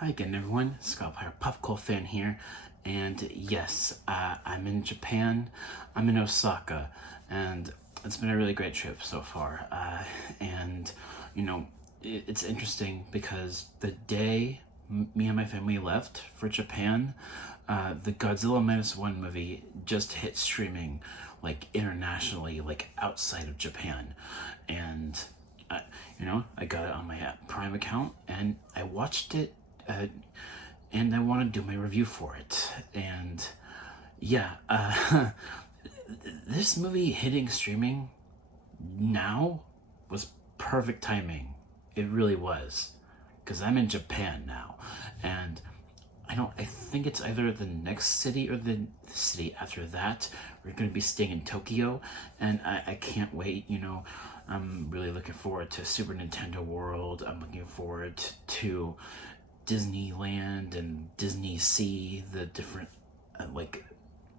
Hi again, everyone. Scott Pyre, Popcorn fan here, and yes, I'm in Japan. I'm in Osaka, and it's been a really great trip so far. And you know, it's interesting because the day me and my family left for Japan, the Godzilla Minus One movie just hit streaming, like internationally, like outside of Japan, and I got it on my Prime account and I watched it, uh, and I want to do my review for it. And yeah, this movie hitting streaming now was perfect timing. It really was, because I'm in Japan now, and I think it's either the next city or the city after that. We're going to be staying in Tokyo, and I can't wait. I'm really looking forward to Super Nintendo World. I'm looking forward to Disneyland and Disney Sea, the different like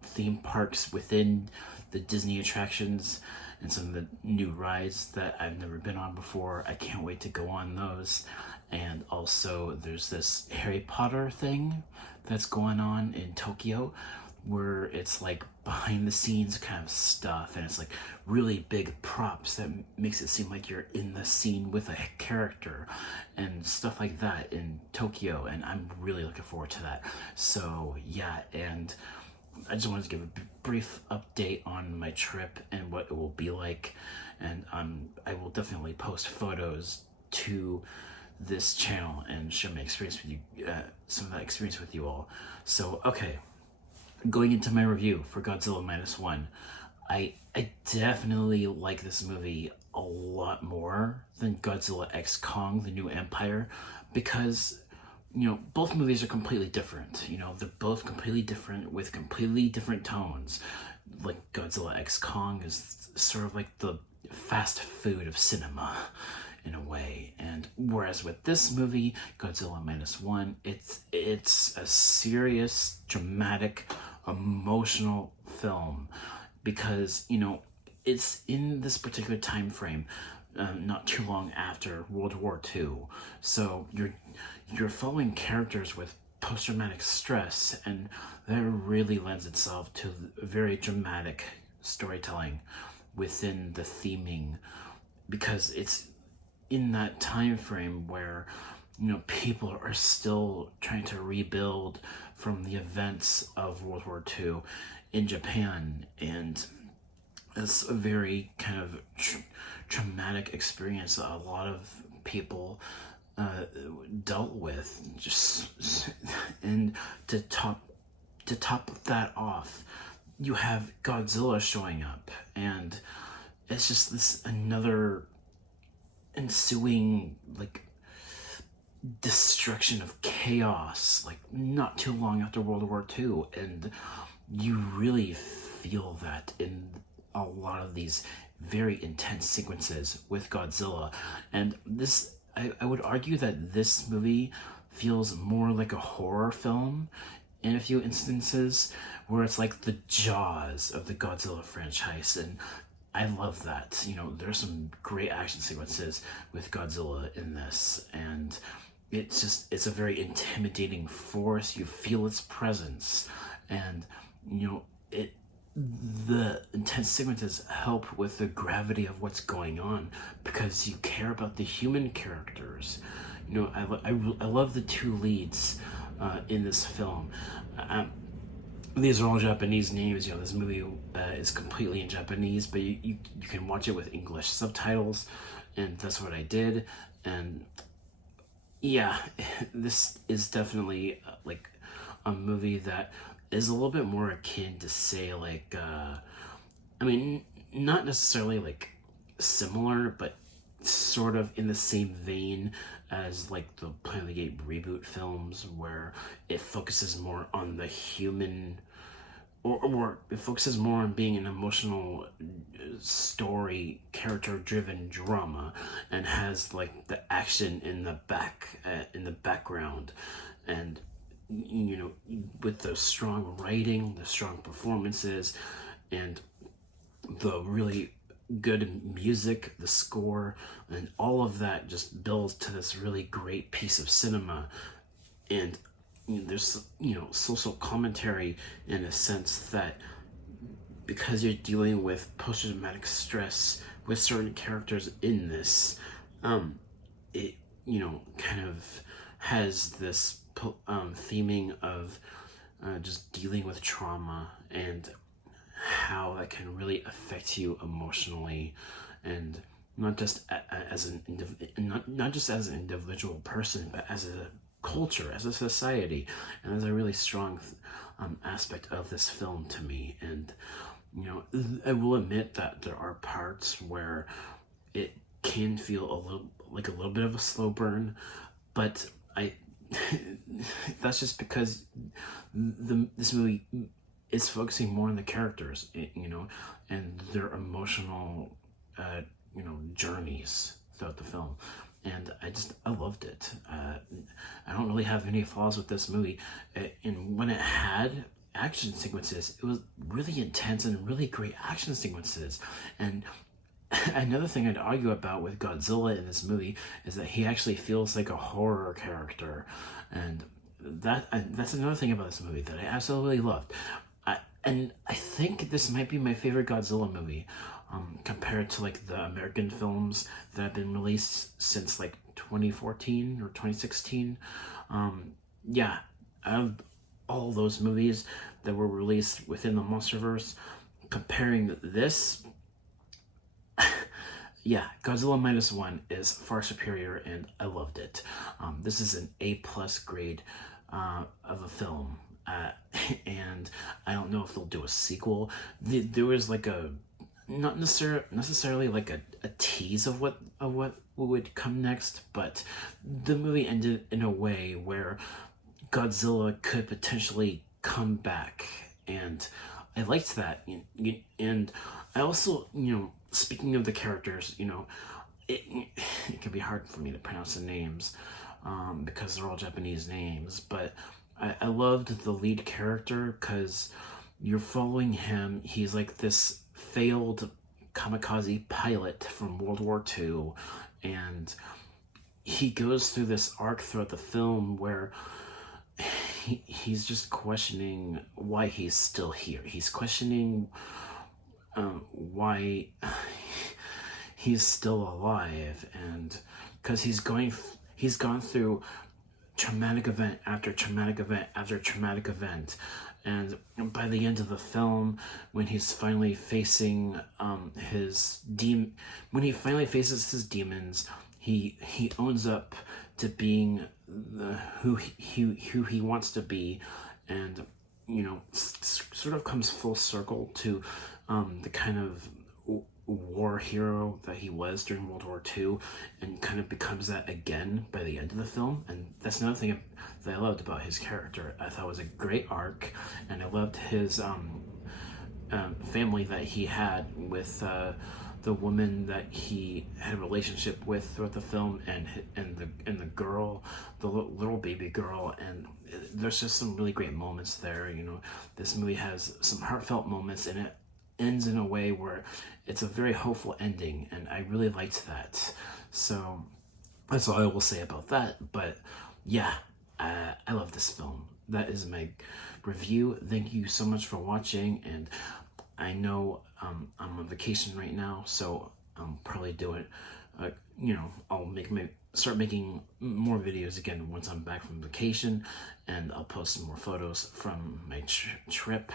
theme parks within the Disney attractions, and some of the new rides that I've never been on before. I can't wait to go on those. And also, there's this Harry Potter thing that's going on in Tokyo where it's like behind the scenes kind of stuff, and it's like really big props that makes it seem like you're in the scene with a character and stuff like that in Tokyo, and I'm really looking forward to that. So yeah, and I just wanted to give a brief update on my trip and what it will be like, and I will definitely post photos to this channel and share my experience with you, some of that experience with you all. So okay, going into my review for Godzilla Minus One, I definitely like this movie a lot more than Godzilla X Kong: The New Empire, because both movies are completely different. They're both completely different with completely different tones. Like Godzilla X Kong is sort of like the fast food of cinema in a way, and whereas with this movie, Godzilla Minus One, it's a serious, dramatic, emotional film, because it's in this particular time frame, not too long after World War II. So you're following characters with post-traumatic stress, and that really lends itself to very dramatic storytelling within the theming, because it's in that time frame where people are still trying to rebuild from the events of World War II in Japan, and it's a very kind of traumatic experience that a lot of people dealt with. Just and to top that off, you have Godzilla showing up, and it's just this another ensuing like destruction of chaos, like not too long after World War II, and you really feel that in a lot of these very intense sequences with Godzilla. And this, I would argue that this movie feels more like a horror film in a few instances, where it's like the Jaws of the Godzilla franchise, and I love that. There's some great action sequences with Godzilla in this, and it's a very intimidating force. You feel its presence, and it the intense sequences help with the gravity of what's going on, because you care about the human characters. I love the two leads in this film. These are all Japanese names. This movie is completely in Japanese, but you can watch it with English subtitles, and that's what I did. And yeah, this is definitely like a movie that is a little bit more akin to, say, like I mean, not necessarily like similar, but sort of in the same vein as like the Planet of the Apes reboot films, where it focuses more on the human, or it focuses more on being an emotional story, character-driven drama, and has like the action in the background, and with the strong writing, the strong performances, and the really good music, the score, and all of that just builds to this really great piece of cinema. and there's social commentary in a sense that because you're dealing with post-traumatic stress with certain characters in this, it kind of has this theming of just dealing with trauma and how that can really affect you emotionally, and not just not just as an individual person, but as a culture, as a society. And there's a really strong aspect of this film to me. And I will admit that there are parts where it can feel a little bit of a slow burn, but I that's just because this movie is focusing more on the characters, and their emotional, journeys throughout the film. And I loved it. I don't really have any flaws with this movie. And when it had action sequences, it was really intense and really great action sequences. And another thing I'd argue about with Godzilla in this movie is that he actually feels like a horror character, and that's another thing about this movie that I absolutely loved. And I think this might be my favorite Godzilla movie, compared to like the American films that have been released since like 2014 or 2016. Yeah, out of all those movies that were released within the MonsterVerse, comparing this, yeah, Godzilla minus one is far superior, and I loved it. This is an A+ grade of a film, and I don't know if they'll do a sequel. There was like a not necessarily like a tease of what would come next, but the movie ended in a way where Godzilla could potentially come back, and I liked that. And I also, speaking of the characters, it can be hard for me to pronounce the names, because they're all Japanese names, but I loved the lead character because you're following him. He's like this failed kamikaze pilot from World War II, and he goes through this arc throughout the film where he's just questioning why he's still here. He's questioning why he's still alive, and because he's gone through traumatic event after traumatic event after traumatic event. And by the end of the film, when he's finally facing when he finally faces his demons, he owns up to being who he wants to be, and sort of comes full circle to the kind of war hero that he was during World War II, and kind of becomes that again by the end of the film. And that's another thing that I loved about his character. I thought it was a great arc, and I loved his family that he had with the woman that he had a relationship with throughout the film, and the girl, the little baby girl. And there's just some really great moments there. This movie has some heartfelt moments, and it ends in a way where it's a very hopeful ending, and I really liked that. So that's all I will say about that. But yeah, I love this film. That is my review. Thank you so much for watching, and I know I'm on vacation right now, so I'll probably do it. I'll start making more videos again once I'm back from vacation, and I'll post some more photos from my trip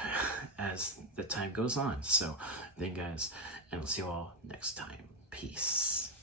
as the time goes on. So thank you guys, and I'll see you all next time. Peace.